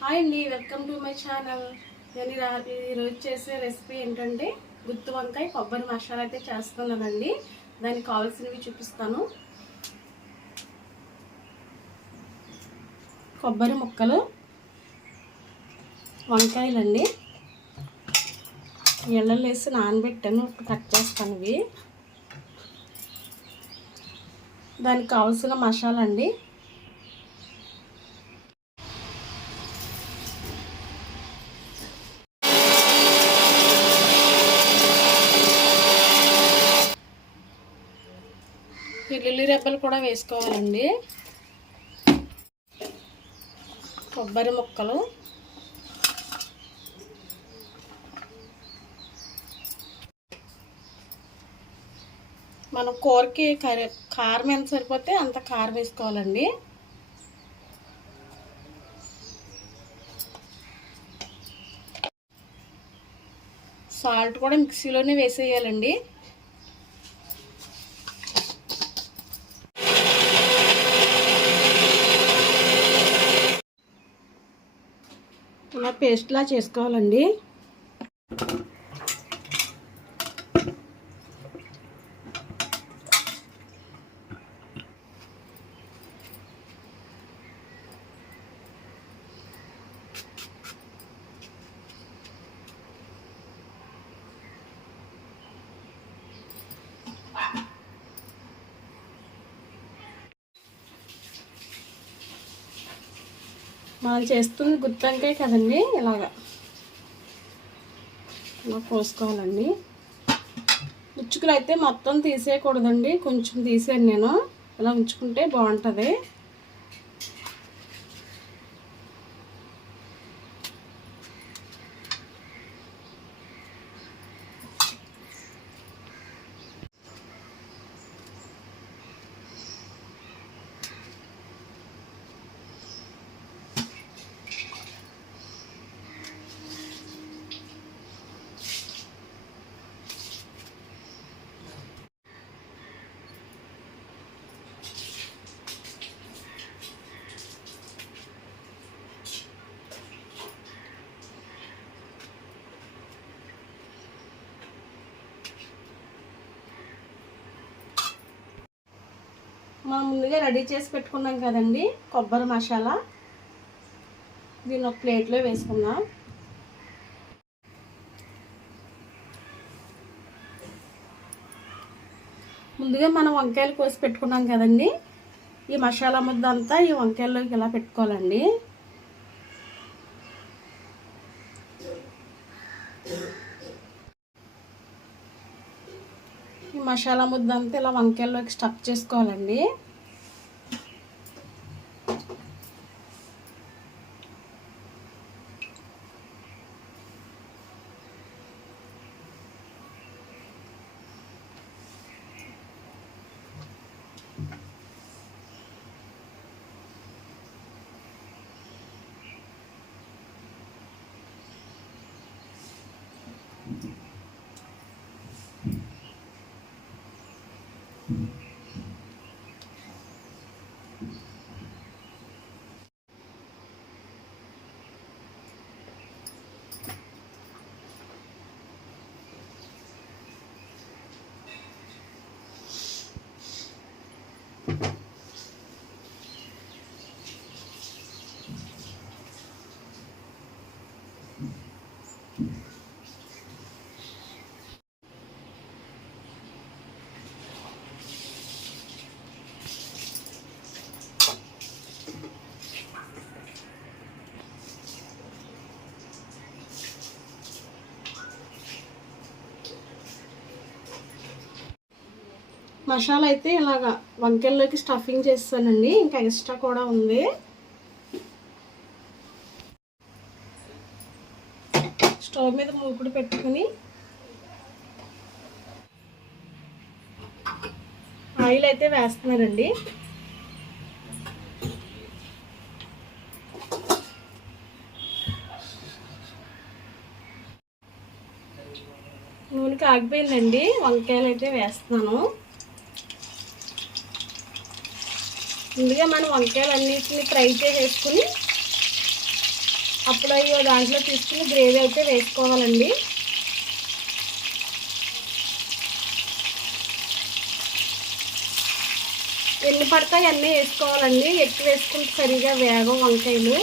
Hi అండి, welcome to my channel. నేను ఈరోజు చేసే రెసిపీ ఏంటంటే గుత్తి వంకాయ కొబ్బరి మసాలా అయితే చేస్తున్నానండి. దానికి కావాల్సినవి చూపిస్తాను. కొబ్బరి ముక్కలు, వంకాయలండి, నీళ్ళలో వేసి నానబెట్టాను. ఇప్పుడు కట్ చేస్తాను ఇవి. దానికి కావాల్సిన మసాలా అండి, వెల్లుల్లి రెబ్బలు కూడా వేసుకోవాలండి, కొబ్బరి ముక్కలు, మనం కూరకి కారం ఎంత సరిపోతే అంత కారం వేసుకోవాలండి. సాల్ట్ కూడా మిక్సీలోనే వేసేయాలండి. ఇలా పేస్ట్లా చేసుకోవాలండి. మనం చేస్తుంది గుత్తి వంకాయ కదండి, ఇలా పోసుకోవాలండి. ముచ్చుకులు అయితే మొత్తం తీసేయకూడదండి, కొంచెం తీసాను నేను. ఇలా ఉంచుకుంటే బాగుంటుంది. మనం ముందుగా రెడీ చేసి పెట్టుకున్నాం కదండి కొబ్బరి మసాలా, దీన్ని ఒక ప్లేట్లో వేసుకుందాం. ముందుగా మనం వంకాయలు కోసి పెట్టుకున్నాం కదండి, ఈ మసాలా ముద్ద అంతా ఈ వంకాయల్లోకి ఇలా పెట్టుకోవాలండి. ఈ మసాలా ముద్ద అంతా ఇలా వంకాయల్లోకి స్టఫ్ చేసుకోవాలండి. మసాలా అయితే ఇలాగా వంకాయల్లోకి స్టఫింగ్ చేస్తానండి, ఇంకా ఎక్స్ట్రా కూడా ఉంది. స్టవ్ మీద మూకుడు పెట్టుకుని ఆయిల్ అయితే వేస్తున్నానండి. నూనె కాగిపోయిందండి, వంకాయలు అయితే వేస్తున్నాను. ముందుగా మనం వంకాయలు అన్నిటిని ఫ్రై చేసేసుకుని అప్పుడు అయ్యో దాంట్లో తీసుకుని గ్రేవీ అయితే వేసుకోవాలండి. ఎన్ని పడతాయి అన్నీ వేసుకోవాలండి. ఎక్కువ వేసుకుంటే సరిగా వేగం వంకాయలు.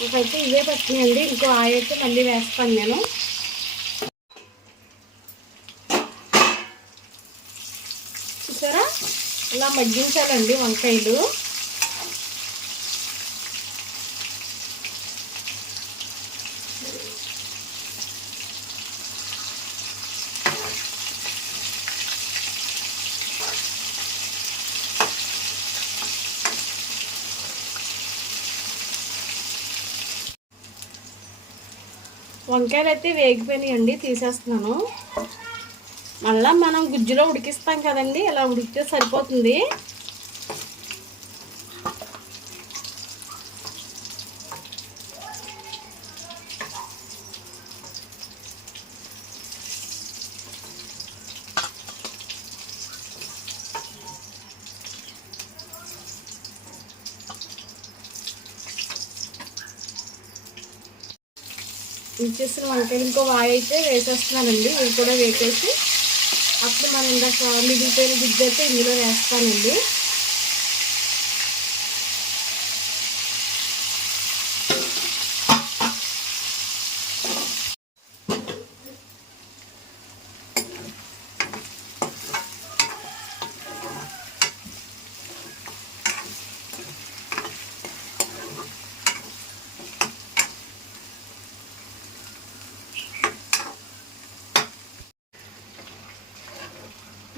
నాకైతే ఇవే పట్టినాయండి. ఇంకో ఆయిల్ అయితే మళ్ళీ వేస్తాను నేను. చూసారా, ఇలా మగ్గించాలండి వంకాయలు. వంకాయలు అయితే వేగిపోయినాయండి, తీసేస్తున్నాను. మళ్ళీ మనం గుజ్జులో ఉడికిస్తాం కదండి, ఇలా ఉడికితే సరిపోతుంది. ఇచ్చేసిన వంకాయలు ఇంకో వాయి అయితే వేసేస్తున్నానండి. ఇవి కూడా వేసేసి అప్పుడు మనం ఇందాక మిగిలిపోయిన గుజ్జు అయితే ఇందులో వేస్తానండి.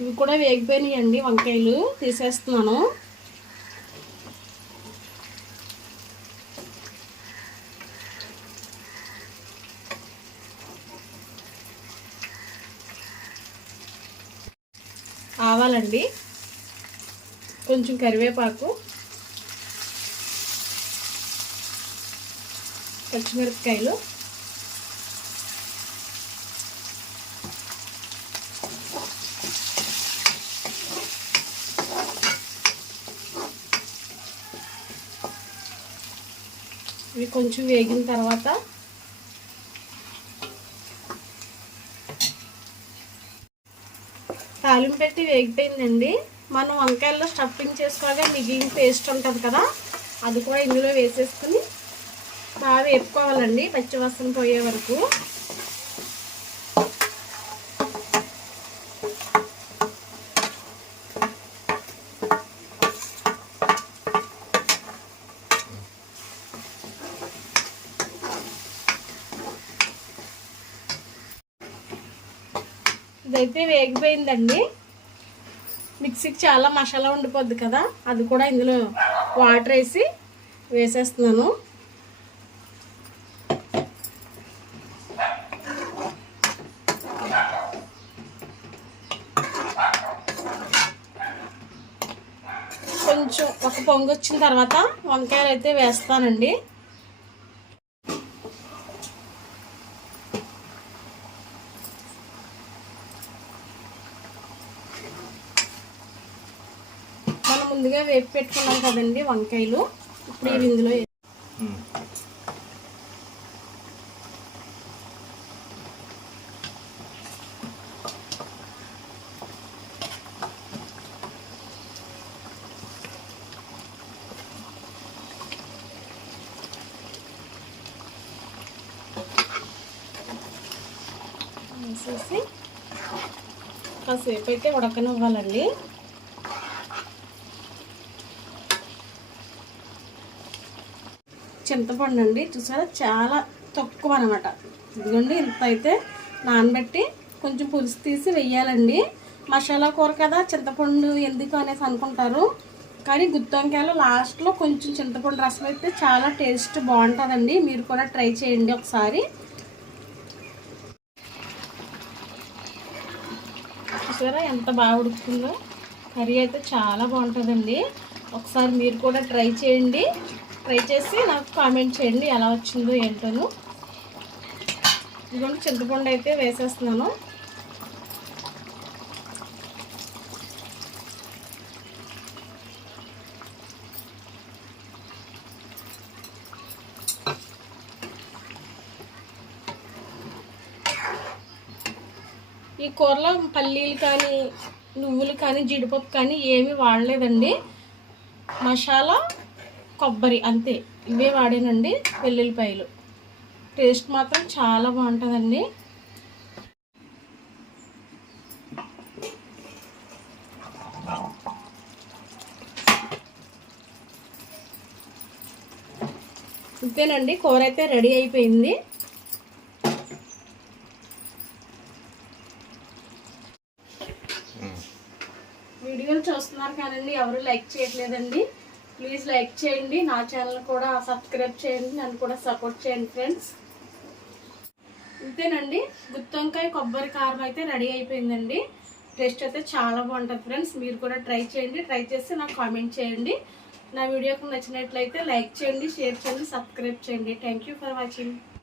ఇవి కూడా వేగిపోయినాయండి వంకాయలు, తీసేస్తున్నాను. ఆవాలండి, కొంచెం కరివేపాకు, పచ్చిమిరపకాయలు, ఇవి కొంచెం వేగిన తర్వాత తాలింపు పెట్టి వేగిపోయిందండి. మనం వంకాయల్లో స్టఫింగ్ చేసుకోగా మిగిలిన పేస్ట్ ఉంటుంది కదా, అది కూడా ఇందులో వేసేసుకుని బాగా వేపుకోవాలండి పచ్చివాసన పోయే వరకు. ఇదైతే వేగిపోయిందండి. మిక్సీకి చాలా మసాలా ఉండిపోద్ది కదా, అది కూడా ఇందులో వాటర్ వేసి వేసేస్తున్నాను. కొంచెం ఒక పొంగు వచ్చిన తర్వాత వంకాయలు అయితే వేస్తానండి. మనం ముందుగా వేపి పెట్టుకున్నాం కదండి వంకాయలు, ఇప్పుడు ఇవి ఇందులో వేసేసి కాసేపు అయితే ఉడకనివ్వాలండి. చింతపండు అండి, చూసారా చాలా తక్కువ అనమాట. ఇదిగోండి ఇంత అయితే నానబెట్టి కొంచెం పులుసు తీసి వెయ్యాలండి. మసాలా కూర కదా, చింతపండు ఎందుకు అనేసి అనుకుంటారు, కానీ గుత్తి వంకాయలు లాస్ట్లో కొంచెం చింతపండు రసం అయితే చాలా టేస్ట్ బాగుంటుందండి. మీరు కూడా ట్రై చేయండి ఒకసారి. చూసారా ఎంత బాగా ఉడుకుతుందో, కర్రీ అయితే చాలా బాగుంటుందండి. ఒకసారి మీరు కూడా ట్రై చేయండి. ట్రై చేసి నాకు కామెంట్ చేయండి ఎలా వచ్చిందో ఏంటోను. ఇదిగోండి చింతపండు అయితే వేసేస్తున్నాను. ఈ కూరలో పల్లీలు కానీ నువ్వులు కానీ జీడిపప్పు కానీ ఏమీ వాడలేదండి. మసాలా, కొబ్బరి అంతే, ఇవే వాడానండి. వెల్లుల్లిపాయలు. టేస్ట్ మాత్రం చాలా బాగుంటుందండి. ఇంతేనండి, కూర అయితే రెడీ అయిపోయింది. వీడియోలు చూస్తున్నారు కానండి ఎవరు లైక్ చేయట్లేదండి. ప్లీజ్ లైక్ చేయండి, నా ఛానల్ కూడా సబ్స్క్రైబ్ చేయండి, నన్ను కూడా సపోర్ట్ చేయండి ఫ్రెండ్స్. ఇంతేనండి, గుత్తొంకాయ కొబ్బరి కారం అయితే రెడీ అయిపోయిందండి. టేస్ట్ అయితే చాలా బాగుంటుంది ఫ్రెండ్స్. మీరు కూడా ట్రై చేయండి. ట్రై చేసి నాకు కామెంట్ చేయండి. నా వీడియోకి నచ్చినట్లయితే లైక్ చేయండి, షేర్ చేయండి, సబ్స్క్రైబ్ చేయండి. Thank you for watching.